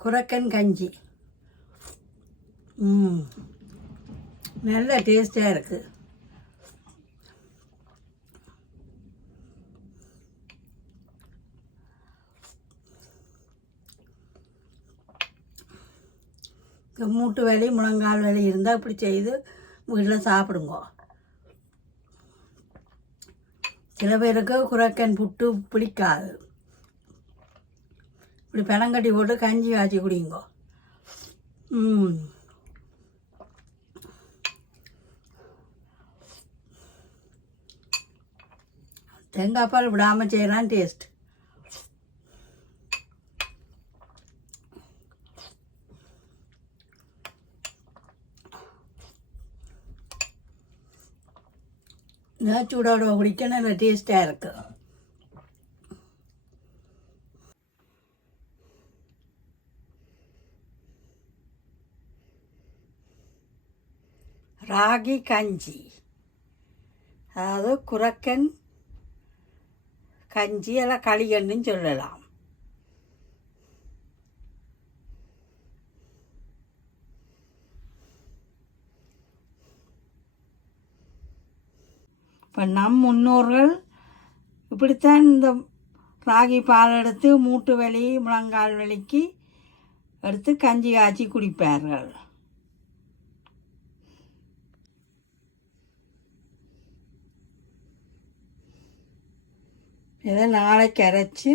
குரக்கன் கஞ்சி. ம். நல்ல டேஸ்டாக இருக்குது மூட்டு வலி முழங்கால் வலி இருந்தால் இப்படி செய்து வீட்டில் சாப்பிடுங்க. சில பேருக்கு குரக்கன் புட்டு பிடிக்காது. இப்படி பெனங்கட்டி போட்டு கஞ்சி காய்ச்சி குடிங்கோ. தேங்காய் பால் விடாமல் செய்யலாம் டேஸ்ட். நேச்சூடோட குடிக்கணும் நல்ல டேஸ்ட்டாக இருக்கு. ராகி கஞ்சி. அதாவது குரக்கன் கஞ்சி எல்லாம் களிகண்ணுன்னு சொல்லலாம். இப்போ நம் முன்னோர்கள் இப்படித்தான் இந்த ராகி பால் எடுத்து மூட்டு வலி முழங்கால் வலிக்கு எடுத்து கஞ்சி காய்ச்சி குடிப்பார்கள். இதை நாளைக்கு அரைச்சி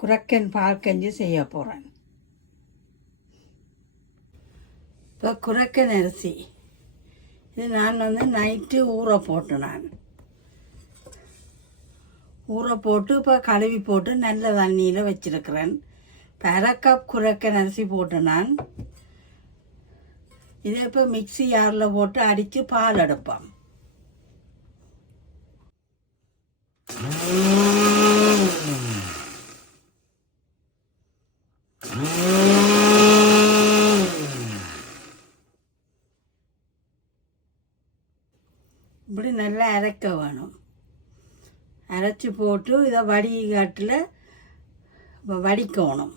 குரக்கன் பால் கஞ்சி செய்ய போகிறேன் இப்போ குரக்கன் அரிசி. இது நான் வந்து நைட்டு ஊற போட்டேன் நான். ஊற போட்டு இப்போ கழுவி போட்டு நல்ல தண்ணியில் வச்சிருக்கிறேன். இப்போ அரை கப் குரக்கன் அரிசி போட்டேன் நான். இதை இப்போ மிக்ஸி யாரில் போட்டு அடித்து பால் எடுப்பான் இப்படி நல்லா அரைக்க வேணும். அரைச்சி போட்டு இதை வடிகாட்டில் வடிக்கணும்.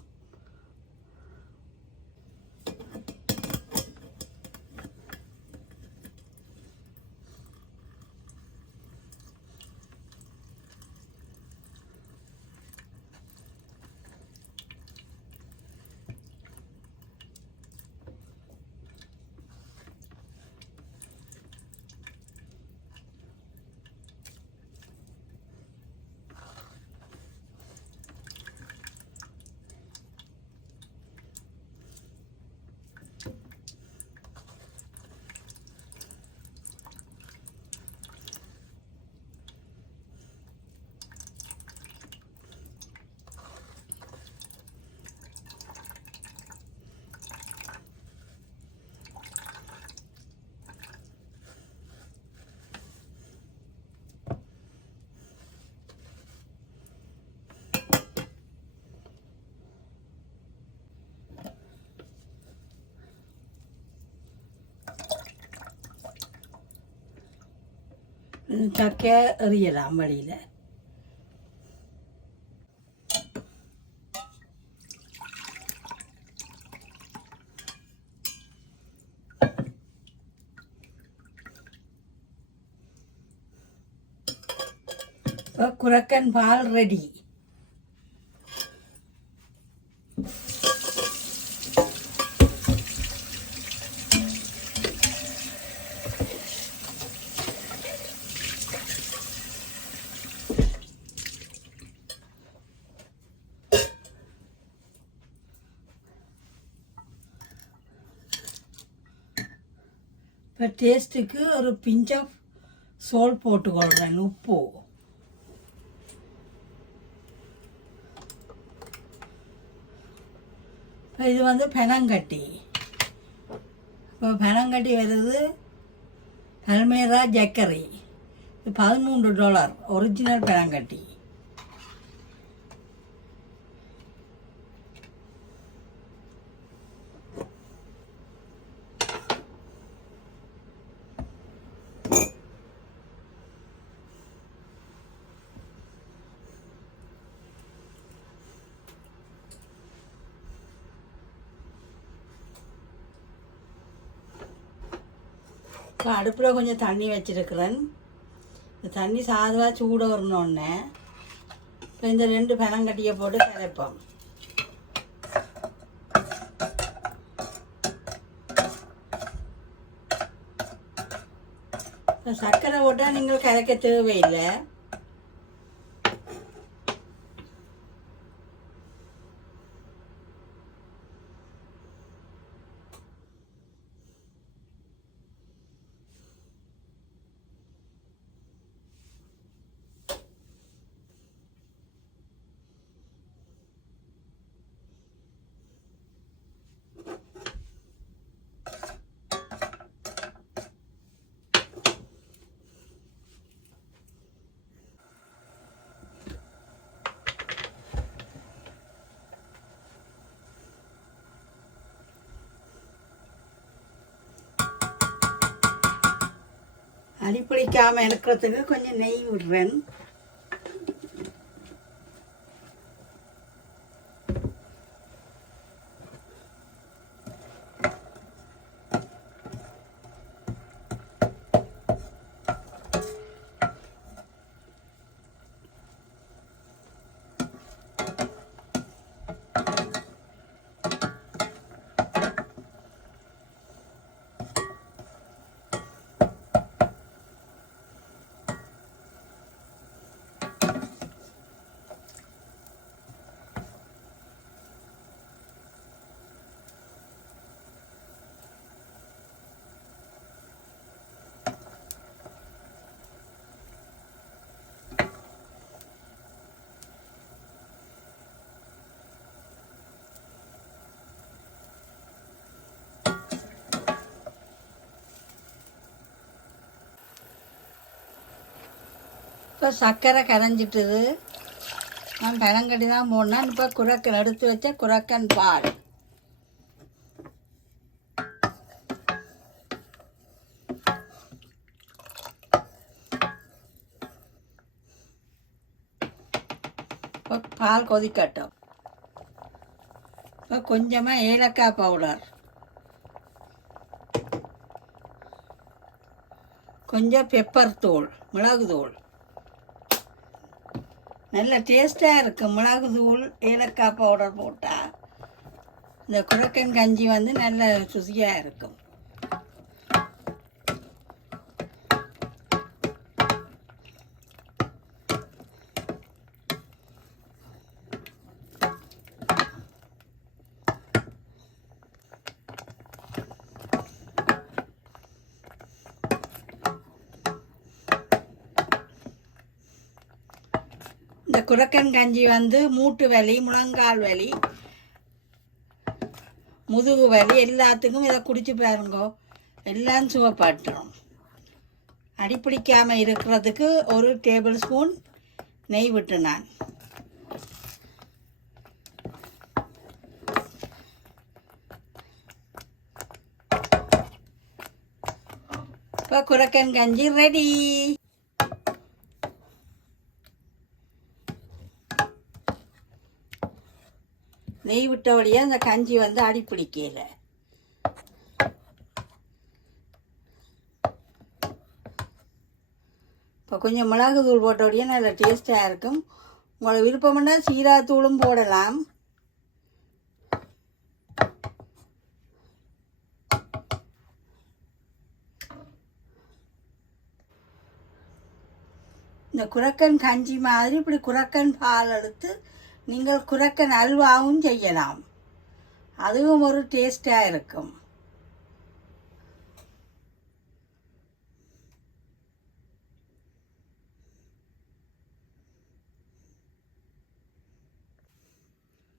சக்கையை எறியலாம் வழியில் குரக்கன் பால் ரெடி இப்போ டேஸ்ட்டுக்கு ஒரு பிஞ்ச் ஆஃப் சோல் போட்டுக்கொள்கிறேன் உப்பு. இப்போ இது வந்து பெனங்கட்டி. இப்போ பெனங்கட்டி வருது பல்மேரா ஜக்கரி. இது பதிமூன்று டாலர் ஒரிஜினல் பெனங்கட்டி. இப்போ அடுப்பில் கொஞ்சம் தண்ணி வச்சுருக்கிறேன். இந்த தண்ணி சாதுவாக சூட வரணுன்னே இப்போ இந்த ரெண்டு பனங்கட்டியை போட்டு கரைப்போம். இப்போ சர்க்கரை போட்டால் நீங்கள் கரைக்க தேவையில்லை. அடிப்பிடிக்காமல் இருக்கிறதுக்கு கொஞ்சம் நெய் விடுறேன். இப்போ சர்க்கரை கரைஞ்சிட்டுது. நான் பனங்கட்டி தான் போடணும். இப்போ குரக்கன் எடுத்து வச்ச குரக்கன் பால். இப்போ பால் கொதிக்கட்டும். இப்போ கொஞ்சமாக ஏலக்காய் பவுடர். கொஞ்சம் பெப்பர் தூள் மிளகு தூள் நல்ல டேஸ்ட்டாக இருக்கும் மிளகு தூள் ஏலக்காய் பவுடர் போட்டால் இந்த குழக்கன் கஞ்சி வந்து நல்ல ருசியாக இருக்கும். இந்த குரக்கன் கஞ்சி வந்து மூட்டு வலி முழங்கால் வலி முதுகு வலி எல்லாத்துக்கும் இதை குடிச்சு பாருங்கோ. எல்லாம் சுவைப்பாட்டுரும். அடிப்பிடிக்காமல் இருக்கிறதுக்கு ஒரு டேபிள் ஸ்பூன் நெய் விட்டு நான். இப்போ குரக்கன் கஞ்சி ரெடி. நெய் விட்டபடியே அந்த கஞ்சி வந்து அடிப்பிடிக்கல. இப்போ கொஞ்சம் மிளகு தூள் போட்டபடியே நல்ல டேஸ்ட்டாக இருக்கும். உங்களுக்கு விருப்பம்னா சீராத்தூளும் போடலாம். இந்த குரக்கன் கஞ்சி மாதிரி இப்படி குரக்கன் பால் எடுத்து நீங்கள் குரக்கன் அல்வாவும் செய்யலாம். அதுவும் ஒரு டேஸ்டாக இருக்கும்.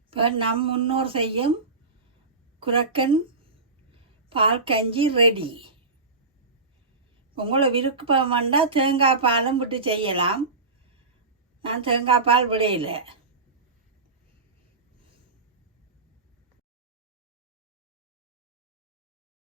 இப்போ நம் முன்னோர் செய்யும் குரக்கன் பால் கஞ்சி ரெடி. உங்களை விருப்பம் வந்தால் தேங்காய் பாலும் விட்டு செய்யலாம். நான் தேங்காய் பால் விடையில